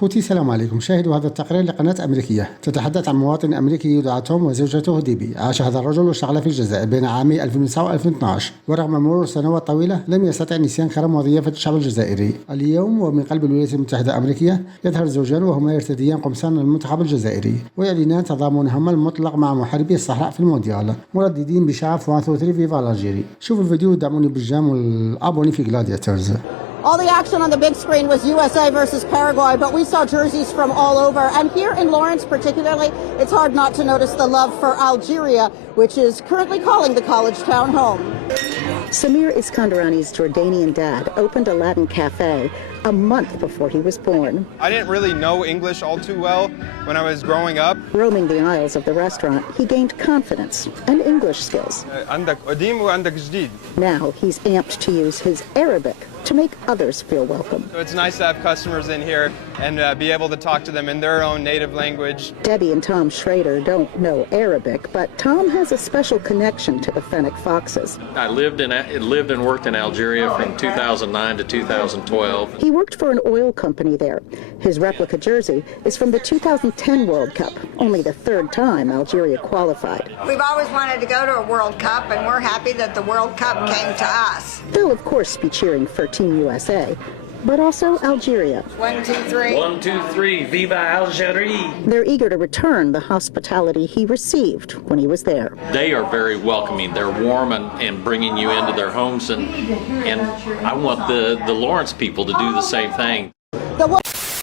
خوتي السلام عليكم. شاهدوا هذا التقرير لقناة أمريكية تتحدث عن مواطن أمريكي يدعى توم وزوجته ديبي. عاش هذا الرجل واشتغل في الجزائر بين عامي 2009 و2012، ورغم مرور سنوات طويلة لم يستطع نسيان كرم وضيافة الشعب الجزائري. اليوم ومن قلب الولايات المتحدة الأمريكية يظهر الزوجان وهما يرتديان قمصان المنتخب الجزائري ويعلنان تضامنهما المطلق مع محاربي الصحراء في المونديال، مرددين بشعار 1 2 3 فيفا الجيري. شوفوا الفيديو ودعموني بالجام والابوني في جلادياتورز. All the action on the big screen was USA versus Paraguay, but we saw jerseys from all over. And here in Lawrence particularly, it's hard not to notice the love for Algeria, which is currently calling the college town home. Samir Iskandarani's Jordanian dad opened a Latin cafe a month before he was born. I didn't really know English all too well when I was growing up. Roaming the aisles of the restaurant, he gained confidence and English skills. عندك قديم وعندك جديد. Now he's amped to use his Arabic to make others feel welcome. So it's nice to have customers in here and be able to talk to them in their own native language. Debbie and Tom Schrader don't know Arabic, but Tom has a special connection to the Fennec Foxes. I lived and worked in Algeria from 2009 to 2012. He worked for an oil company there. His replica jersey is from the 2010 World Cup, only the third time Algeria qualified. We've always wanted to go to a World Cup, and we're happy that the World Cup came to us. They'll, of course, be cheering for Team USA, but also Algeria. 1, 2, 3. 1, 2, 3, Viva Algerie! They're eager to return the hospitality he received when he was there. They are very welcoming. They're warm and bringing you into their homes, and I want the Lawrence people to do the same thing.